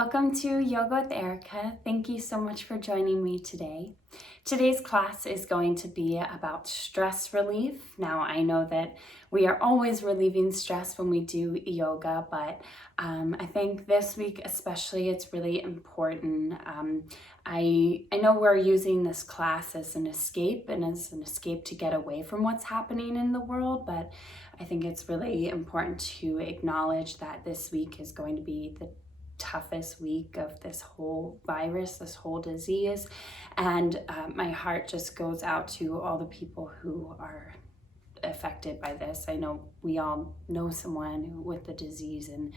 Welcome to Yoga with Erica. Thank you so much for joining me today. Today's class is going to be about stress relief. Now, I know that we are always relieving stress when we do yoga, but I think this week especially it's really important. I know we're using this class as an escape and as an escape to get away from what's happening in the world, but I think it's really important to acknowledge that this week is going to be the toughest week of this whole virus, this whole disease. And my heart just goes out to all the people who are affected by this. I know we all know someone with the disease, and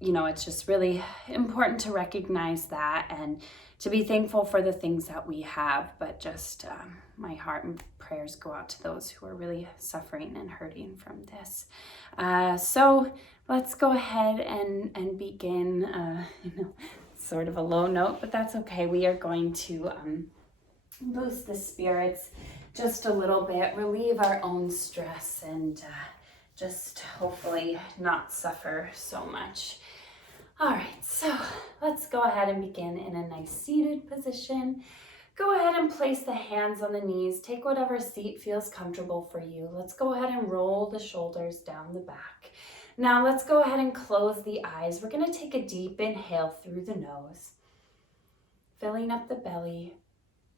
it's just really important to recognize that and to be thankful for the things that we have, but just my heart and prayers go out to those who are really suffering and hurting from this. So let's go ahead and begin, sort of a low note, but that's okay. We are going to boost the spirits just a little bit, relieve our own stress, and just hopefully not suffer so much. All right, so let's go ahead and begin in a nice seated position. Go ahead and place the hands on the knees. Take whatever seat feels comfortable for you. Let's go ahead and roll the shoulders down the back. Now let's go ahead and close the eyes. We're going to take a deep inhale through the nose, filling up the belly.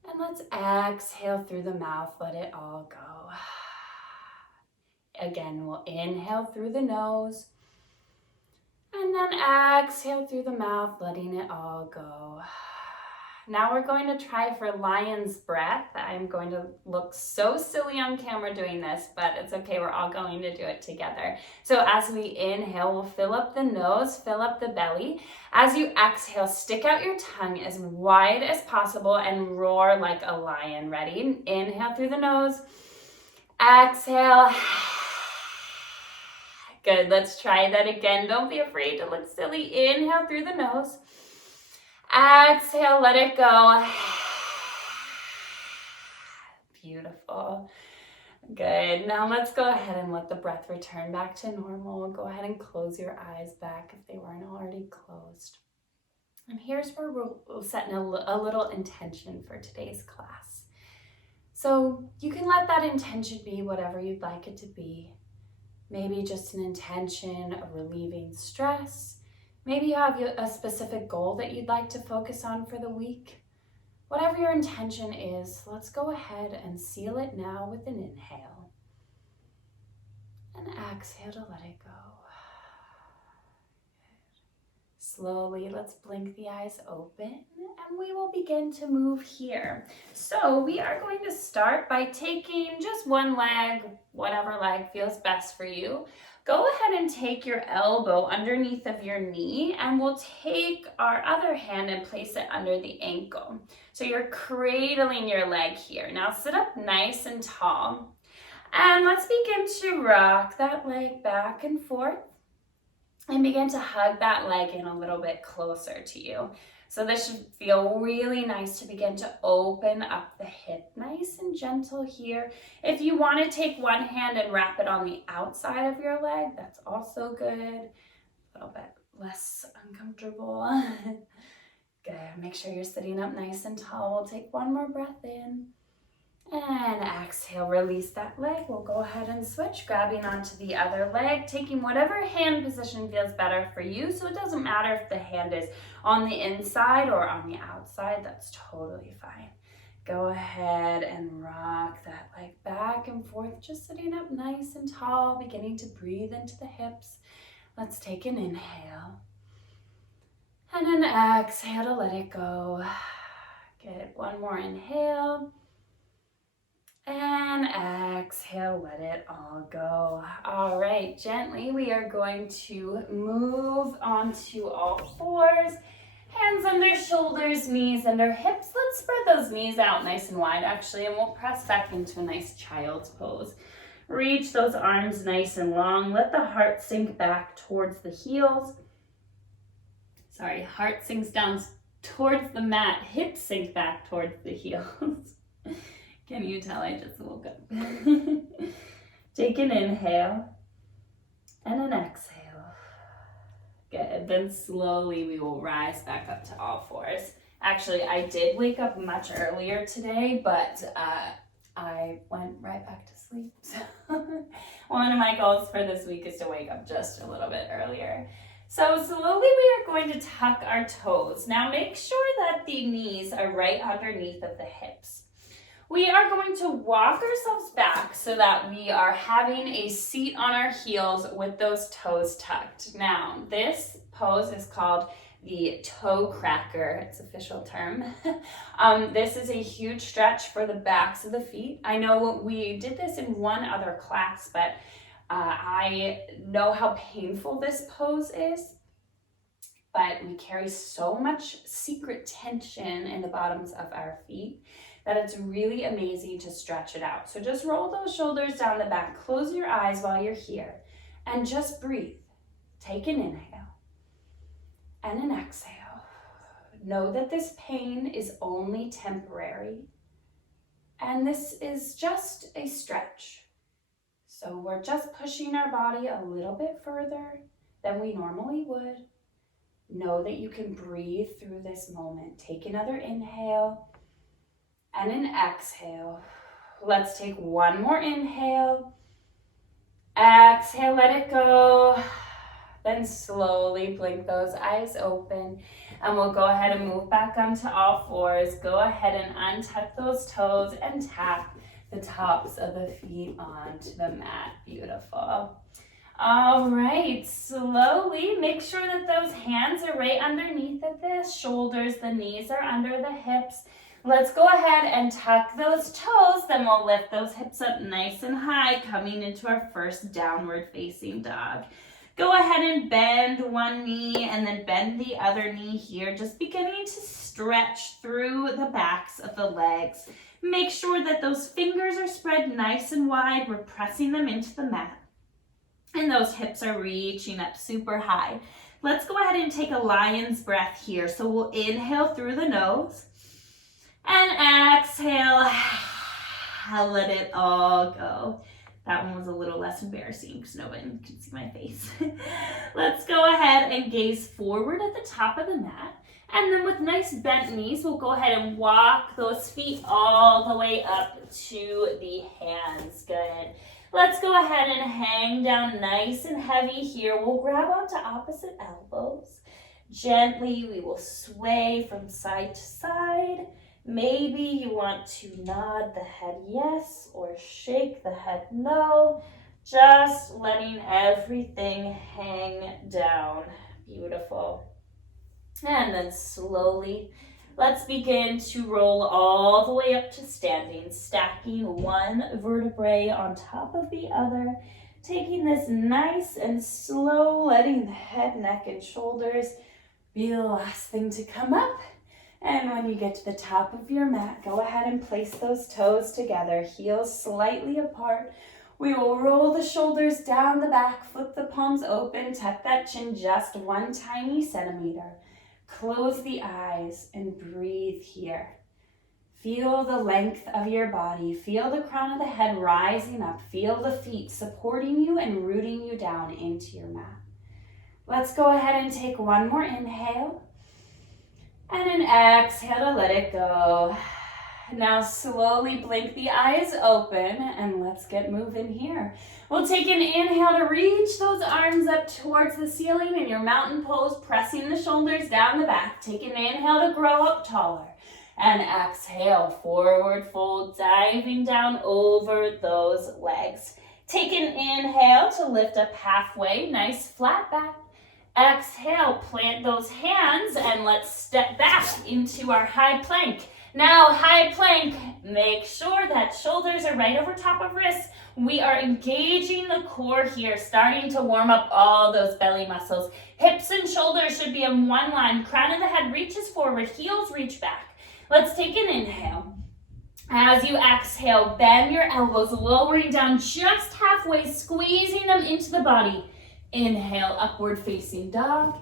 And let's exhale through the mouth, let it all go. Again, we'll inhale through the nose. And then exhale through the mouth, letting it all go. Now we're going to try for lion's breath. I'm going to look so silly on camera doing this, but it's okay. We're all going to do it together. So as we inhale, we'll fill up the nose, fill up the belly. As you exhale, stick out your tongue as wide as possible and roar like a lion. Ready? Inhale through the nose. Exhale. Good. Let's try that again. Don't be afraid to look silly. Inhale through the nose. Exhale, let it go. Beautiful. Good. Now let's go ahead and let the breath return back to normal. Go ahead and close your eyes back if they weren't already closed. And here's where we'll set a little intention for today's class. So you can let that intention be whatever you'd like it to be. Maybe just an intention of relieving stress. Maybe you have a specific goal that you'd like to focus on for the week. Whatever your intention is, let's go ahead and seal it now with an inhale. And exhale to let it go. Slowly, let's blink the eyes open and we will begin to move here. So we are going to start by taking just one leg, whatever leg feels best for you. Go ahead and take your elbow underneath of your knee, and we'll take our other hand and place it under the ankle. So you're cradling your leg here. Now sit up nice and tall. And let's begin to rock that leg back and forth and begin to hug that leg in a little bit closer to you. So this should feel really nice to begin to open up the hip, nice and gentle here. If you want to take one hand and wrap it on the outside of your leg, that's also good. A little bit less uncomfortable. Good. Make sure you're sitting up nice and tall. We'll take one more breath in. And exhale, release that leg. We'll go ahead and switch, grabbing onto the other leg, taking whatever hand position feels better for you. So it doesn't matter if the hand is on the inside or on the outside, that's totally fine. Go ahead and rock that leg back and forth, just sitting up nice and tall, beginning to breathe into the hips. Let's take an inhale. And an exhale to let it go. Good. One more inhale. And exhale, let it all go. All right, gently, we are going to move onto all fours. Hands under shoulders, knees under hips. Let's spread those knees out nice and wide, actually, and we'll press back into a nice child's pose. Reach those arms nice and long. Let the heart sink back towards the heels. Sorry, heart sinks down towards the mat. Hips sink back towards the heels. Can you tell I just woke up? Take an inhale and an exhale. Good. Then slowly we will rise back up to all fours. Actually, I did wake up much earlier today, but I went right back to sleep. So one of my goals for this week is to wake up just a little bit earlier. So slowly we are going to tuck our toes. Now make sure that the knees are right underneath of the hips. We are going to walk ourselves back so that we are having a seat on our heels with those toes tucked. Now, this pose is called the toe cracker, its official term. This is a huge stretch for the backs of the feet. I know we did this in one other class, but I know how painful this pose is, but we carry so much secret tension in the bottoms of our feet that it's really amazing to stretch it out. So just roll those shoulders down the back, close your eyes while you're here, and just breathe. Take an inhale and an exhale. Know that this pain is only temporary, and this is just a stretch. So we're just pushing our body a little bit further than we normally would. Know that you can breathe through this moment. Take another inhale and an exhale. Let's take one more inhale. Exhale, let it go. Then slowly blink those eyes open, and we'll go ahead and move back onto all fours. Go ahead and untuck those toes and tap the tops of the feet onto the mat. Beautiful. All right, slowly make sure that those hands are right underneath of the shoulders. The knees are under the hips. Let's go ahead and tuck those toes. Then we'll lift those hips up nice and high, coming into our first downward facing dog. Go ahead and bend one knee and then bend the other knee here, just beginning to stretch through the backs of the legs. Make sure that those fingers are spread nice and wide. We're pressing them into the mat. And those hips are reaching up super high. Let's go ahead and take a lion's breath here. So we'll inhale through the nose and exhale. Let it all go. That one was a little less embarrassing because nobody can see my face. Let's go ahead and gaze forward at the top of the mat. And then with nice bent knees, we'll go ahead and walk those feet all the way up to the hands. Good. Let's go ahead and hang down nice and heavy here. We'll grab onto opposite elbows. Gently, we will sway from side to side. Maybe you want to nod the head yes or shake the head no. Just letting everything hang down. Beautiful. And then slowly, let's begin to roll all the way up to standing, stacking one vertebrae on top of the other, taking this nice and slow, letting the head, neck, and shoulders be the last thing to come up. And when you get to the top of your mat, go ahead and place those toes together, heels slightly apart. We will roll the shoulders down the back, flip the palms open, tuck that chin just one tiny centimeter. Close the eyes and breathe here. Feel the length of your body. Feel the crown of the head rising up. Feel the feet supporting you and rooting you down into your mat. Let's go ahead and take one more inhale. And an exhale to let it go. Now slowly blink the eyes open and let's get moving here. We'll take an inhale to reach those arms up towards the ceiling in your mountain pose, pressing the shoulders down the back. Take an inhale to grow up taller. And exhale, forward fold, diving down over those legs. Take an inhale to lift up halfway, nice flat back. Exhale, plant those hands and let's step back into our high plank. Now, high plank, make sure that shoulders are right over top of wrists. We are engaging the core here, starting to warm up all those belly muscles. Hips and shoulders should be in one line. Crown of the head reaches forward, heels reach back. Let's take an inhale. As you exhale, bend your elbows, lowering down just halfway, squeezing them into the body. Inhale, upward facing dog.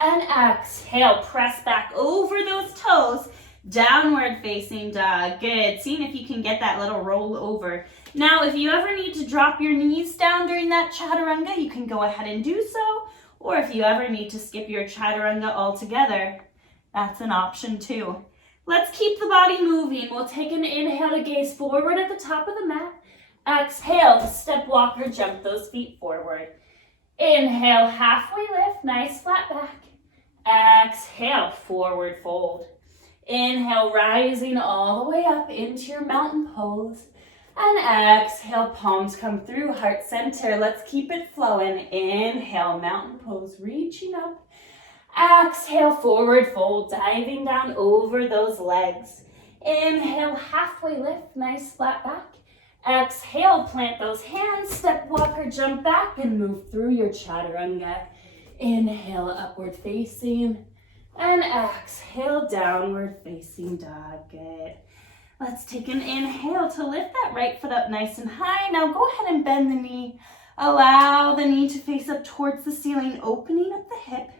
And exhale, press back over those toes. Downward facing dog. Good. Seeing if you can get that little roll over. Now, if you ever need to drop your knees down during that chaturanga, you can go ahead and do so. Or if you ever need to skip your chaturanga altogether, that's an option too. Let's keep the body moving. We'll take an inhale to gaze forward at the top of the mat. Exhale to step, walk, or jump those feet forward. Inhale, halfway lift, nice flat back. Exhale, forward fold. Inhale, rising all the way up into your mountain pose. And exhale, palms come through, heart center. Let's keep it flowing. Inhale, mountain pose, reaching up. Exhale, forward fold, diving down over those legs. Inhale, halfway lift, nice flat back. Exhale, plant those hands, step, walk, or jump back and move through your chaturanga. Inhale, upward facing. And exhale, downward facing dog. Good. Let's take an inhale to lift that right foot up nice and high. Now go ahead and bend the knee. Allow the knee to face up towards the ceiling, opening up the hip.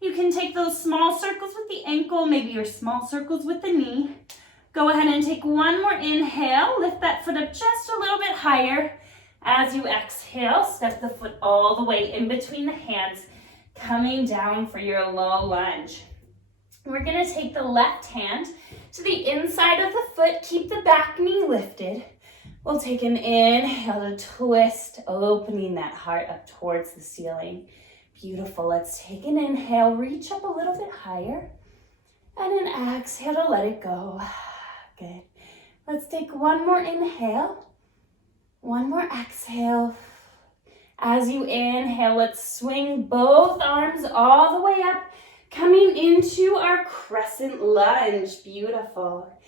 You can take those small circles with the ankle, maybe your small circles with the knee. Go ahead and take one more inhale. Lift that foot up just a little bit higher. As you exhale, step the foot all the way in between the hands, coming down for your low lunge. We're going to take the left hand to the inside of the foot. Keep the back knee lifted. We'll take an inhale to twist, opening that heart up towards the ceiling. Beautiful. Let's take an inhale, reach up a little bit higher, and an exhale to let it go. Good. Let's take one more inhale, one more exhale. As you inhale, let's swing both arms all the way up, coming into our crescent lunge. Beautiful.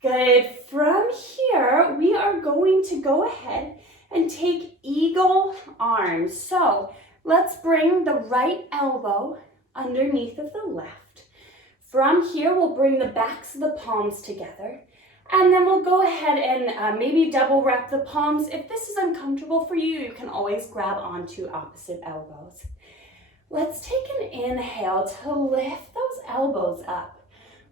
Good. From here, we are going to go ahead and take eagle arms. So let's bring the right elbow underneath of the left. From here, we'll bring the backs of the palms together. And then we'll go ahead and maybe double wrap the palms. If this is uncomfortable for you, you can always grab onto opposite elbows. Let's take an inhale to lift those elbows up.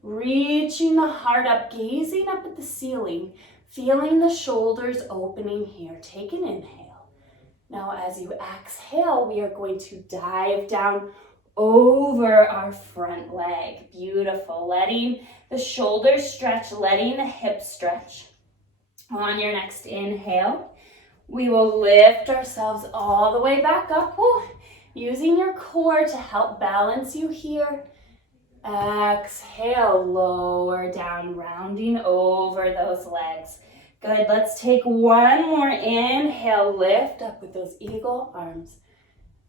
Reaching the heart up, gazing up at the ceiling, feeling the shoulders opening here. Take an inhale. Now as you exhale, we are going to dive down over our front leg. Beautiful. Letting the shoulders stretch, letting the hips stretch. On your next inhale, we will lift ourselves all the way back up. Woo. Using your core to help balance you here. Exhale, lower down, rounding over those legs. Good. Let's take one more inhale, lift up with those eagle arms.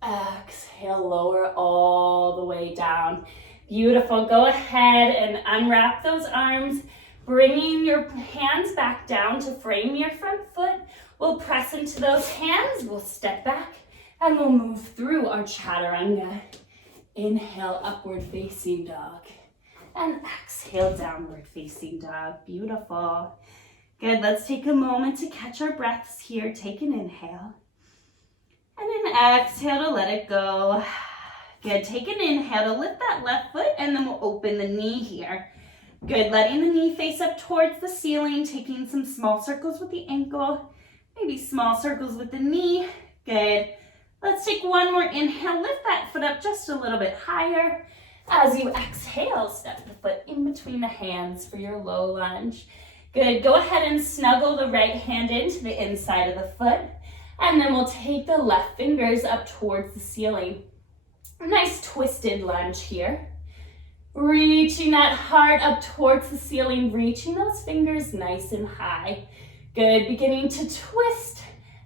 Exhale, lower all the way down. Beautiful. Go ahead and unwrap those arms, bringing your hands back down to frame your front foot. We'll press into those hands. We'll step back and we'll move through our chaturanga. Inhale, upward facing dog. And exhale, downward facing dog. Beautiful. Good. Let's take a moment to catch our breaths here. Take an inhale. And an exhale to let it go. Good. Take an inhale to lift that left foot, and then we'll open the knee here. Good. Letting the knee face up towards the ceiling, taking some small circles with the ankle, maybe small circles with the knee. Good. Let's take one more inhale. Lift that foot up just a little bit higher. As you exhale, step the foot in between the hands for your low lunge. Good. Go ahead and snuggle the right hand into the inside of the foot. And then we'll take the left fingers up towards the ceiling. A nice twisted lunge here. Reaching that heart up towards the ceiling, reaching those fingers nice and high. Good. Beginning to twist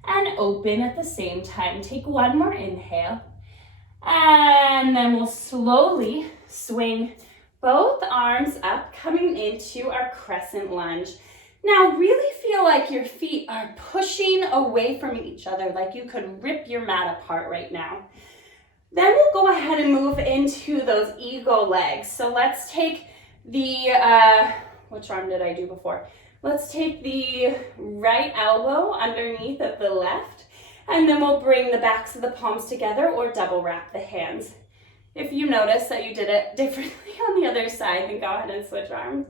and open at the same time. Take one more inhale. And then we'll slowly swing both arms up, coming into our crescent lunge. Now really feel like your feet are pushing away from each other, like you could rip your mat apart right now. Then we'll go ahead and move into those eagle legs. So let's take the, which arm did I do before? Let's take the right elbow underneath of the left, and then we'll bring the backs of the palms together or double wrap the hands. If you notice that you did it differently on the other side, then go ahead and switch arms.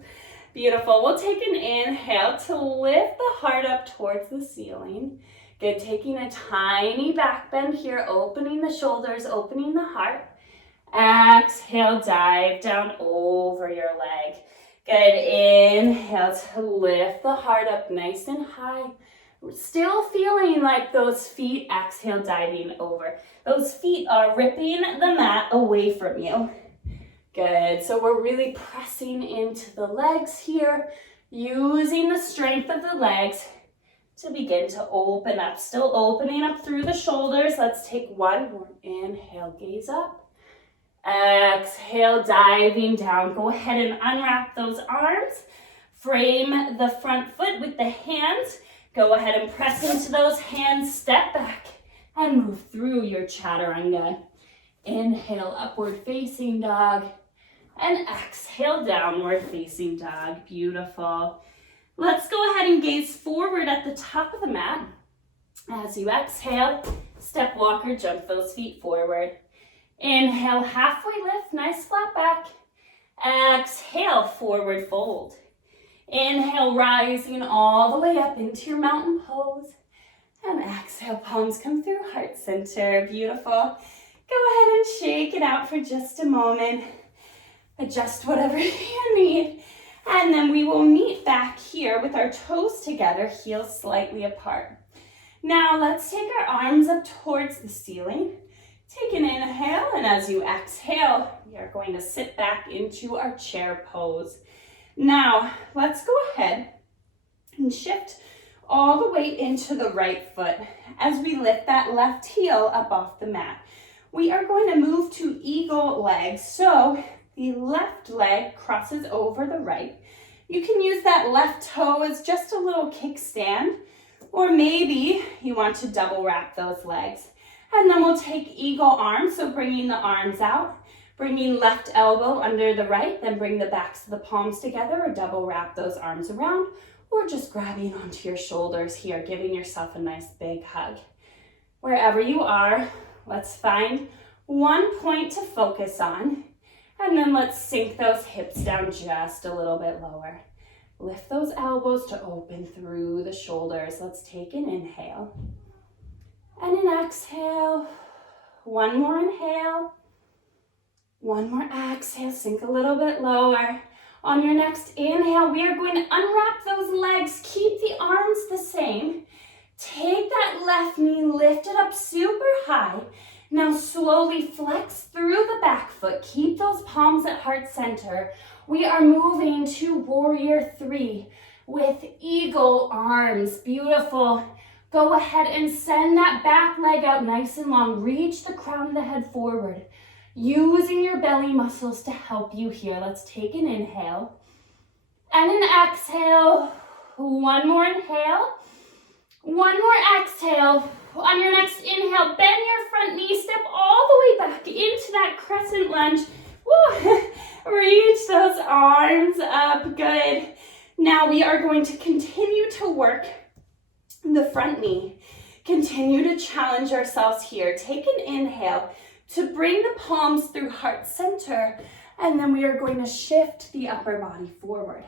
Beautiful. We'll take an inhale to lift the heart up towards the ceiling. Good, taking a tiny back bend here, opening the shoulders, opening the heart. Exhale, dive down over your leg. Good, inhale to lift the heart up nice and high. Still feeling like those feet, exhale, diving over. Those feet are ripping the mat away from you. Good, so we're really pressing into the legs here, using the strength of the legs to begin to open up. Still opening up through the shoulders. Let's take one more. Inhale, gaze up. Exhale, diving down. Go ahead and unwrap those arms. Frame the front foot with the hands. Go ahead and press into those hands. Step back and move through your chaturanga. Inhale, upward facing dog. And exhale, downward facing dog. Beautiful. Let's go ahead and gaze forward at the top of the mat. As you exhale, step walker, jump those feet forward. Inhale, halfway lift, nice flat back. Exhale, forward fold. Inhale, rising all the way up into your mountain pose. And exhale, palms come through, heart center. Beautiful. Go ahead and shake it out for just a moment. Adjust whatever you need. And then we will meet back here with our toes together, heels slightly apart. Now let's take our arms up towards the ceiling. Take an inhale, and as you exhale, we are going to sit back into our chair pose. Now, let's go ahead and shift all the way into the right foot as we lift that left heel up off the mat. We are going to move to eagle legs, so the left leg crosses over the right. You can use that left toe as just a little kickstand, or maybe you want to double wrap those legs. And then we'll take eagle arms, so bringing the arms out, bringing left elbow under the right, then bring the backs of the palms together or double wrap those arms around, or just grabbing onto your shoulders here, giving yourself a nice big hug. Wherever you are, let's find one point to focus on, and then let's sink those hips down just a little bit lower. Lift those elbows to open through the shoulders. Let's take an inhale. And an exhale, one more inhale, one more exhale, sink a little bit lower. On your next inhale, we are going to unwrap those legs, keep the arms the same. Take that left knee, lift it up super high. Now slowly flex through the back foot, keep those palms at heart center. We are moving to warrior three with eagle arms, beautiful. Go ahead and send that back leg out nice and long. Reach the crown of the head forward, using your belly muscles to help you here. Let's take an inhale and an exhale. One more inhale, one more exhale. On your next inhale, bend your front knee, step all the way back into that crescent lunge. Woo. Reach those arms up, good. Now we are going to continue to work the front knee. Continue to challenge ourselves here. Take an inhale to bring the palms through heart center, and then we are going to shift the upper body forward.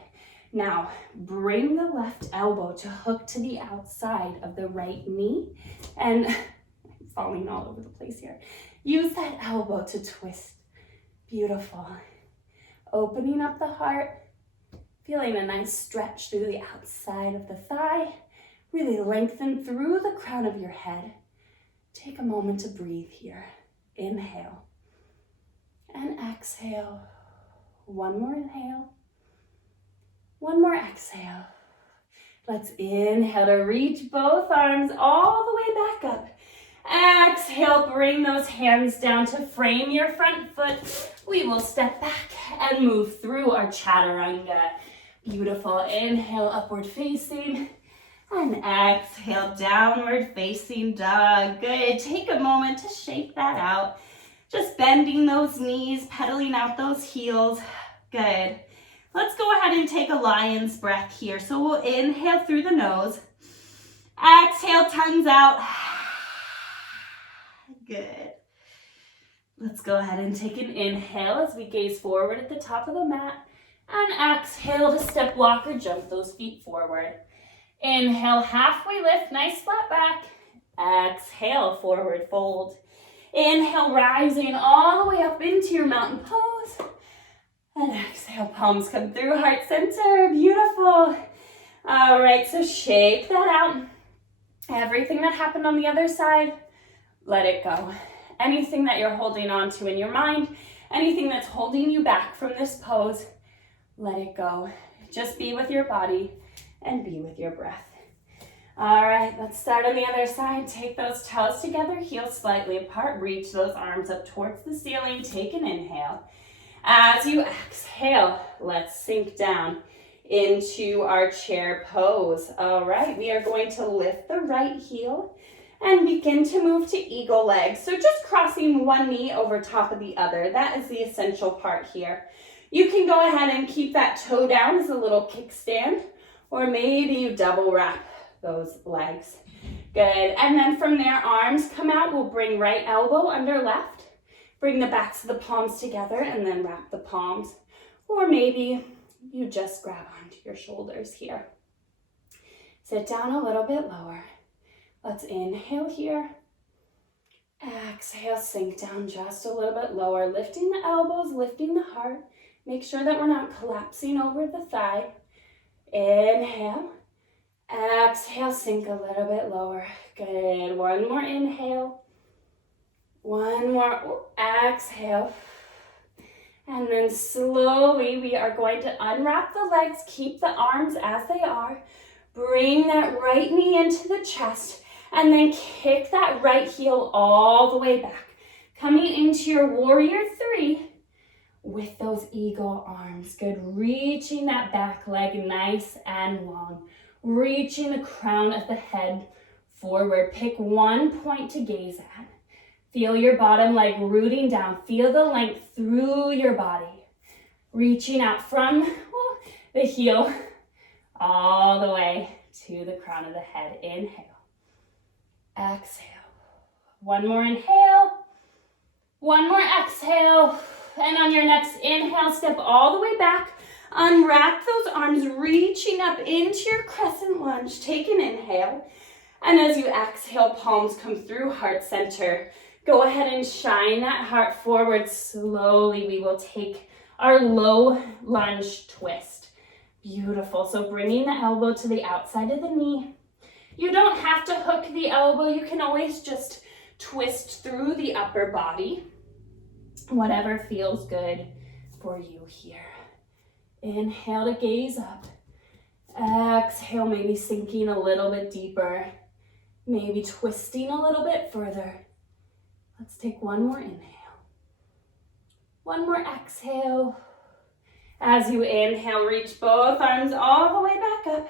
Now, bring the left elbow to hook to the outside of the right knee, and I'm falling all over the place here. Use that elbow to twist. Beautiful. Opening up the heart, feeling a nice stretch through the outside of the thigh. Really lengthen through the crown of your head. Take a moment to breathe here. Inhale and exhale. One more inhale. One more exhale. Let's inhale to reach both arms all the way back up. Exhale, bring those hands down to frame your front foot. We will step back and move through our chaturanga. Beautiful. Inhale, upward facing. And exhale, downward facing dog. Good. Take a moment to shake that out. Just bending those knees, pedaling out those heels. Good. Let's go ahead and take a lion's breath here. So we'll inhale through the nose. Exhale, tongues out. Good. Let's go ahead and take an inhale as we gaze forward at the top of the mat. And exhale to step walker, jump those feet forward. Inhale, halfway lift, nice flat back. Exhale, forward fold. Inhale, rising all the way up into your mountain pose. And exhale, palms come through, heart center. Beautiful. All right, so shake that out. Everything that happened on the other side, let it go. Anything that you're holding on to in your mind, anything that's holding you back from this pose, let it go. Just be with your body and be with your breath. All right, let's start on the other side. Take those toes together, heels slightly apart. Reach those arms up towards the ceiling. Take an inhale. As you exhale, let's sink down into our chair pose. All right, we are going to lift the right heel and begin to move to eagle legs. So just crossing one knee over top of the other. That is the essential part here. You can go ahead and keep that toe down as a little kickstand, or maybe you double wrap those legs. Good. And then from there, arms come out. We'll bring right elbow under left. Bring the backs of the palms together and then wrap the palms. Or maybe you just grab onto your shoulders here. Sit down a little bit lower. Let's inhale here. Exhale, sink down just a little bit lower. Lifting the elbows, lifting the heart. Make sure that we're not collapsing over the thigh. Inhale. Exhale, sink a little bit lower. Good. One more inhale. One more exhale. And then slowly we are going to unwrap the legs. Keep the arms as they are. Bring that right knee into the chest. And then kick that right heel all the way back. Coming into your warrior three with those eagle arms. Good. Reaching that back leg nice and long. Reaching the crown of the head forward. Pick one point to gaze at. Feel your bottom leg rooting down. Feel the length through your body. Reaching out from the heel all the way to the crown of the head. Inhale. Exhale. One more inhale. One more exhale. And on your next inhale, step all the way back. Unwrap those arms, reaching up into your crescent lunge. Take an inhale. And as you exhale, palms come through, heart center. Go ahead and shine that heart forward. Slowly, we will take our low lunge twist. Beautiful. So bringing the elbow to the outside of the knee. You don't have to hook the elbow. You can always just twist through the upper body. Whatever feels good for you here. Inhale to gaze up. Exhale, maybe sinking a little bit deeper. Maybe twisting a little bit further. Let's take one more inhale. One more exhale. As you inhale, reach both arms all the way back up.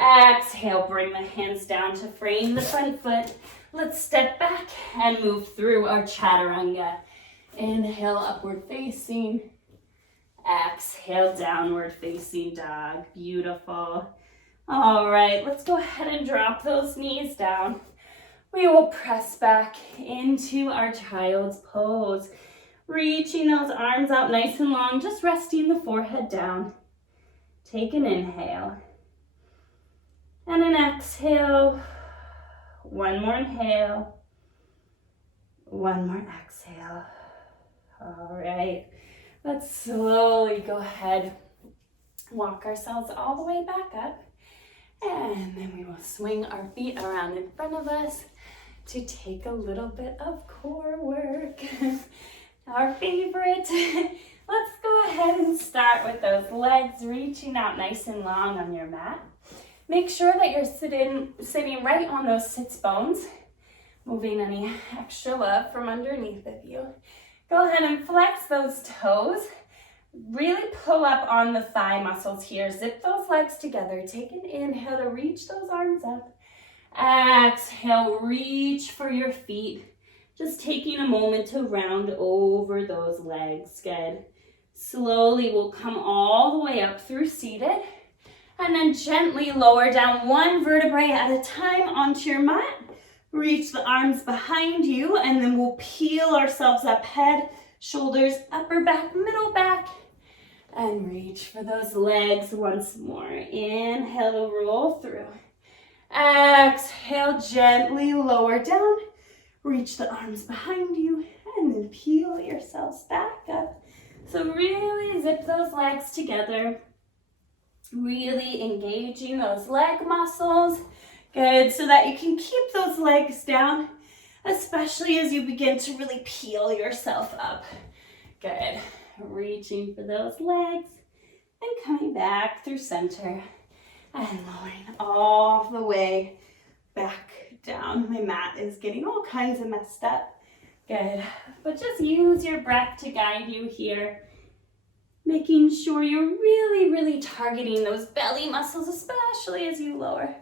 Exhale, bring the hands down to frame the front foot. Let's step back and move through our chaturanga. Inhale, upward facing. Exhale, downward facing dog. Beautiful. All right, let's go ahead and drop those knees down. We will press back into our child's pose. Reaching those arms out nice and long, just resting the forehead down. Take an inhale. And an exhale. One more inhale. One more exhale. All right. Let's slowly go ahead, walk ourselves all the way back up, and then we will swing our feet around in front of us to take a little bit of core work, our favorite. Let's go ahead and start with those legs reaching out nice and long on your mat. Make sure that you're sitting right on those sits bones, moving any extra love from underneath of you. Go ahead and flex those toes. Really pull up on the thigh muscles here. Zip those legs together. Take an inhale to reach those arms up. Exhale, reach for your feet. Just taking a moment to round over those legs. Good. Slowly we'll come all the way up through seated. And then gently lower down one vertebrae at a time onto your mat. Reach the arms behind you, and then we'll peel ourselves up, head, shoulders, upper back, middle back, and reach for those legs once more. Inhale to roll through. Exhale. exhale, gently lower down. Reach the arms behind you and then peel yourselves back up. So really zip those legs together. Really engaging those leg muscles. Good, so that you can keep those legs down, especially as you begin to really peel yourself up. Good. Reaching for those legs and coming back through center and lowering all the way back down. My mat is getting all kinds of messed up. Good. But just use your breath to guide you here. Making sure you're really, really targeting those belly muscles, especially as you lower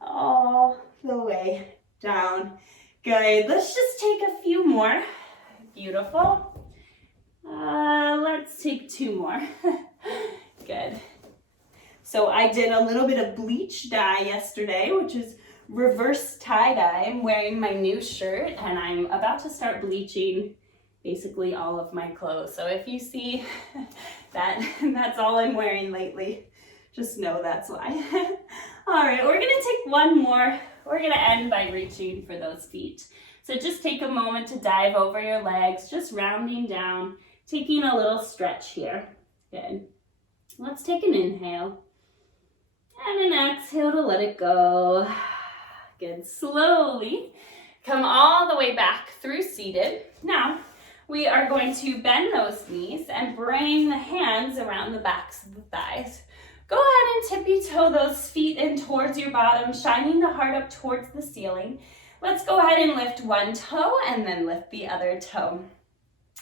all the way down. Good. Let's just take a few more. Beautiful. Let's take 2 more. Good. So I did a little bit of bleach dye yesterday, which is reverse tie-dye. I'm wearing my new shirt and I'm about to start bleaching basically all of my clothes. So if you see that, that's all I'm wearing lately. Just know that's why. All right, we're gonna take 1 more. We're gonna end by reaching for those feet. So just take a moment to dive over your legs, just rounding down, taking a little stretch here. Good. Let's take an inhale and an exhale to let it go. Good. Slowly come all the way back through seated. Now, we are going to bend those knees and bring the hands around the backs of the thighs. Go ahead and tippy-toe those feet in towards your bottom, shining the heart up towards the ceiling. Let's go ahead and lift 1 toe and then lift the other toe.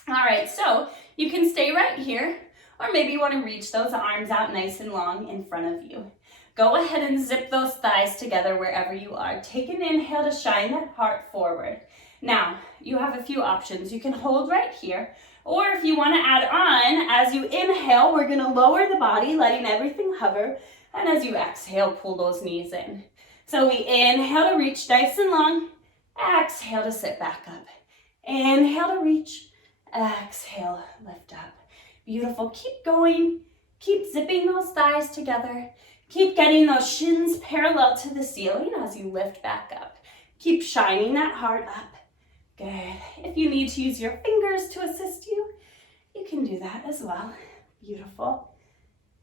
All right, so you can stay right here, or maybe you want to reach those arms out nice and long in front of you. Go ahead and zip those thighs together wherever you are. Take an inhale to shine that heart forward. Now, you have a few options. You can hold right here, or if you want to add on, as you inhale, we're going to lower the body, letting everything hover, and as you exhale, pull those knees in. So we inhale to reach nice and long, exhale to sit back up. Inhale to reach, exhale, lift up. Beautiful. Keep going. Keep zipping those thighs together. Keep getting those shins parallel to the ceiling as you lift back up. Keep shining that heart up. Good. If you need to use your fingers to assist you, you can do that as well. Beautiful.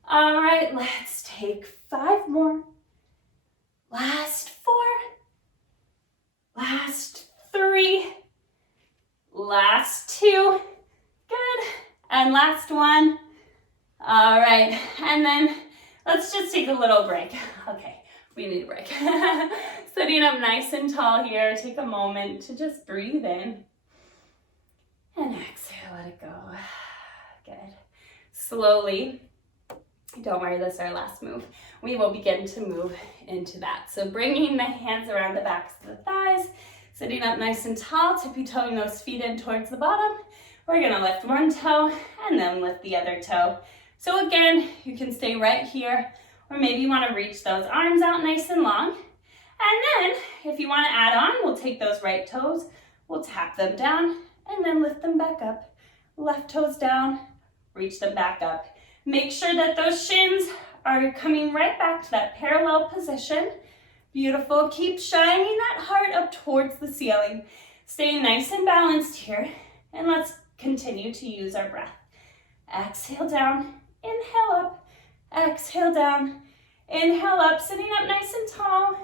All right, let's take 5 more. Last 4. Last 3. Last 2. Good. And last 1. All right, and then let's just take a little break. Okay, we need a break. Sitting up nice and tall here, take a moment to just breathe in. And exhale, let it go. Good. Slowly, don't worry, this is our last move. We will begin to move into that. So bringing the hands around the backs of the thighs, sitting up nice and tall, tippy-toeing those feet in towards the bottom. We're gonna lift 1 toe and then lift the other toe. So again, you can stay right here, or maybe you wanna reach those arms out nice and long. And then, if you wanna add on, we'll take those right toes, we'll tap them down, and then lift them back up. Left toes down, reach them back up. Make sure that those shins are coming right back to that parallel position. Beautiful. Keep shining that heart up towards the ceiling. Stay nice and balanced here. And let's continue to use our breath. Exhale down, inhale up, exhale down, inhale up, sitting up nice and tall.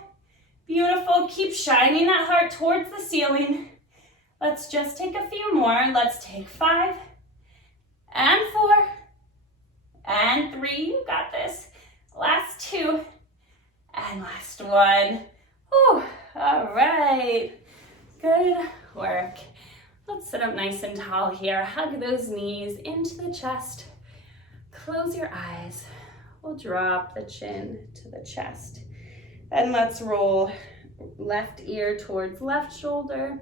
Beautiful. Keep shining that heart towards the ceiling. Let's just take a few more. Let's take 5 and 4 and 3. You got this. Last 2 and last 1. Whew. All right. Good work. Let's sit up nice and tall here. Hug those knees into the chest. Close your eyes. We'll drop the chin to the chest. And let's roll left ear towards left shoulder.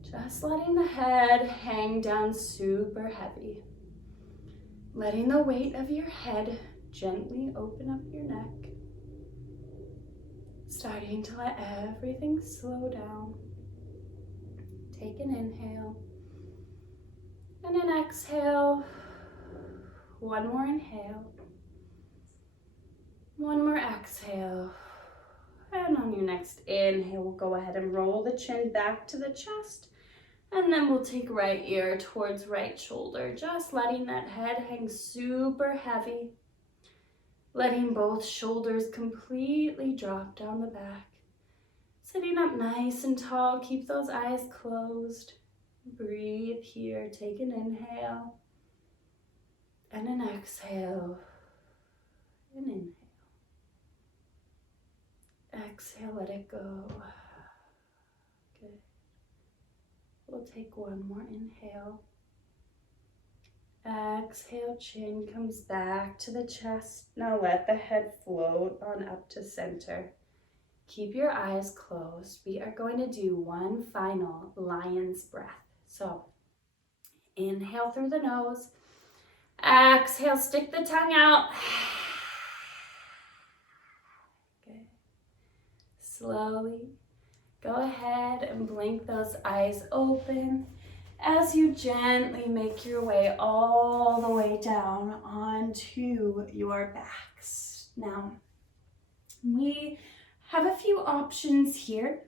Just letting the head hang down super heavy. Letting the weight of your head gently open up your neck. Starting to let everything slow down. Take an inhale and an exhale. 1 more inhale. 1 more exhale. And on your your next inhale, we'll go ahead and roll the chin back to the chest. And then we'll take right ear towards right shoulder, just letting that head hang super heavy. Letting both shoulders completely drop down the back. Sitting up nice and tall, keep those eyes closed. Breathe here, take an inhale. And an exhale. An inhale. Exhale, let it go. Good. We'll take one more inhale. Exhale, chin comes back to the chest. Now let the head float on up to center. Keep your eyes closed. We are going to do one final lion's breath. So, inhale through the nose. Exhale, stick the tongue out. Good. Slowly go ahead and blink those eyes open as you gently make your way all the way down onto your backs. Now, we have a few options here.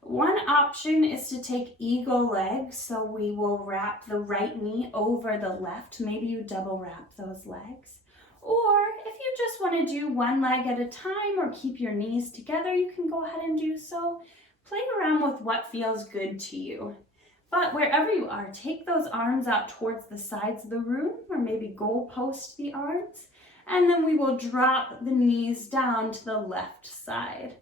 One option is to take eagle legs, so we will wrap the right knee over the left. Maybe you double wrap those legs. Or if you just want to do one leg at a time or keep your knees together, you can go ahead and do so. Play around with what feels good to you. But wherever you are, take those arms out towards the sides of the room, or maybe goalpost the arms. And then we will drop the knees down to the left side.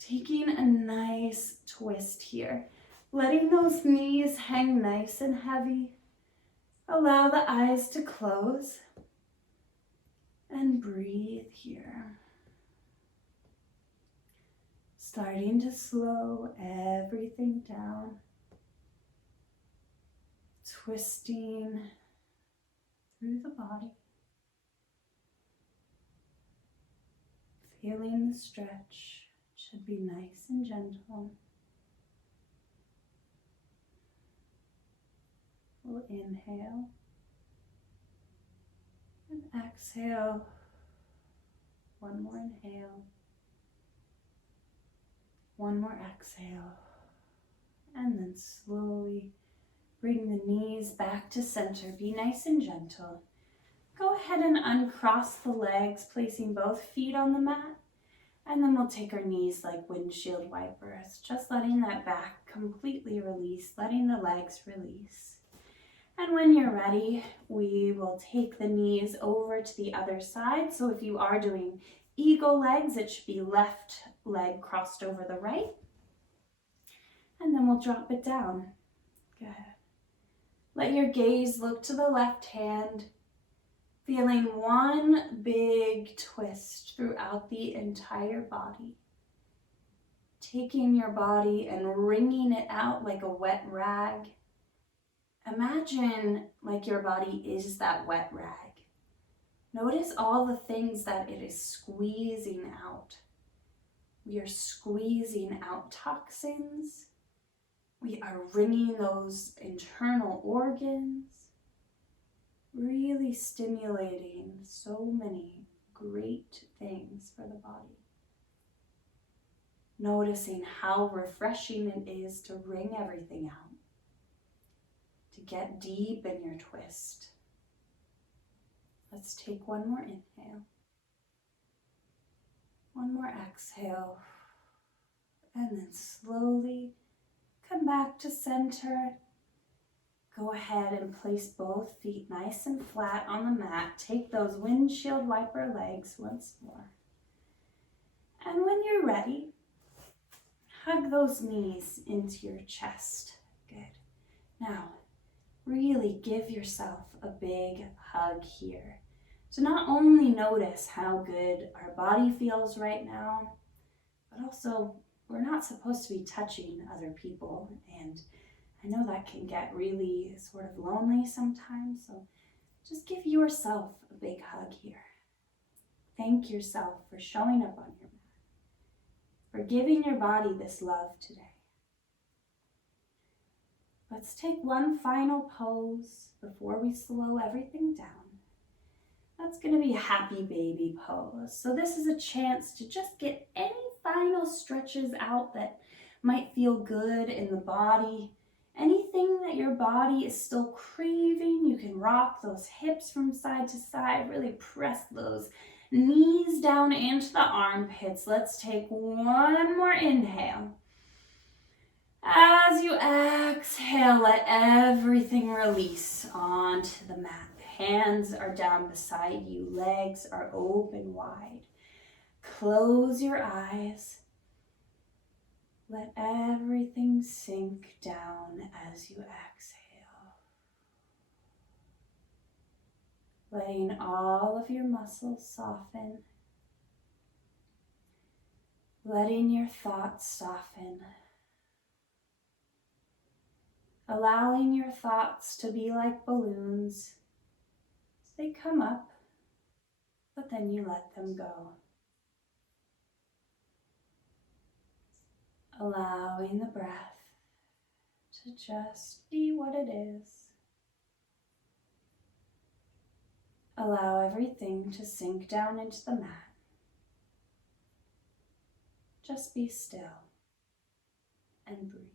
Taking a nice twist here. Letting those knees hang nice and heavy. Allow the eyes to close. And breathe here. Starting to slow everything down. Twisting through the body. Feeling the stretch. Should be nice and gentle. We'll inhale and exhale. One more inhale. One more exhale. And then slowly bring the knees back to center. Be nice and gentle. Go ahead and uncross the legs, placing both feet on the mat. And then we'll take our knees like windshield wipers, just letting that back completely release, letting the legs release. And when you're ready, we will take the knees over to the other side. So if you are doing eagle legs, it should be left leg crossed over the right. And then we'll drop it down. Good. Let your gaze look to the left hand. Feeling one big twist throughout the entire body. Taking your body and wringing it out like a wet rag. Imagine like your body is that wet rag. Notice all the things that it is squeezing out. We are squeezing out toxins. We are wringing those internal organs. Really stimulating so many great things for the body. Noticing how refreshing it is to wring everything out. To get deep in your twist. Let's take one more inhale. One more exhale. And then slowly come back to center. Go ahead and place both feet nice and flat on the mat. Take those windshield wiper legs once more. And when you're ready, hug those knees into your chest. Good. Now, really give yourself a big hug here. To not only notice how good our body feels right now, but also we're not supposed to be touching other people, and I know that can get really sort of lonely sometimes, so just give yourself a big hug here. Thank yourself for showing up on your mat, for giving your body this love today. Let's take one final pose before we slow everything down. That's going to be a happy baby pose. So this is a chance to just get any final stretches out that might feel good in the body. Anything that your body is still craving, you can rock those hips from side to side, really press those knees down into the armpits. Let's take one more inhale. As you exhale, let everything release onto the mat. Hands are down beside you, legs are open wide. Close your eyes. Let everything sink down as you exhale. Letting all of your muscles soften. Letting your thoughts soften. Allowing your thoughts to be like balloons. They come up, but then you let them go. Allowing the breath to just be what it is. Allow everything to sink down into the mat. Just be still and breathe.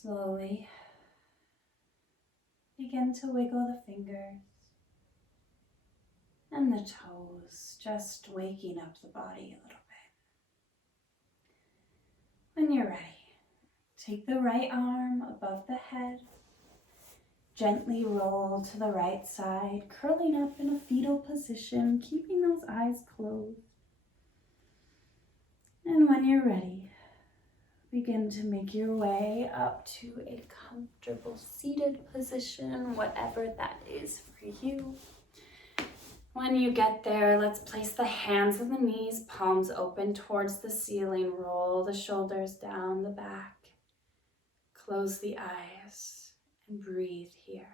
Slowly begin to wiggle the fingers and the toes, just waking up the body a little bit. When you're ready, take the right arm above the head, gently roll to the right side, curling up in a fetal position, keeping those eyes closed. And when you're ready, begin to make your way up to a comfortable seated position, whatever that is for you. When you get there, let's place the hands on the knees, palms open towards the ceiling. Roll the shoulders down the back. Close the eyes and breathe here.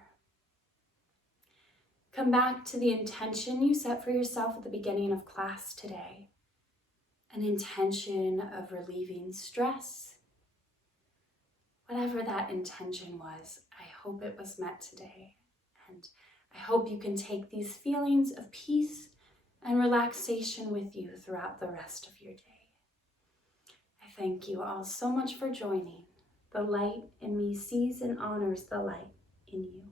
Come back to the intention you set for yourself at the beginning of class today. An intention of relieving stress. Whatever that intention was, I hope it was met today. And I hope you can take these feelings of peace and relaxation with you throughout the rest of your day. I thank you all so much for joining. The light in me sees and honors the light in you.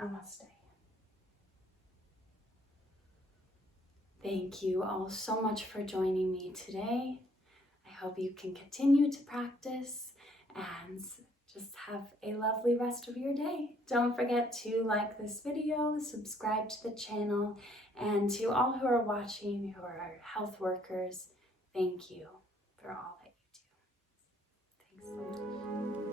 Namaste. Thank you all so much for joining me today. I hope you can continue to practice and just have a lovely rest of your day. Don't forget to like this video, subscribe to the channel, and to all who are watching, who are health workers, thank you for all that you do. Thanks so much.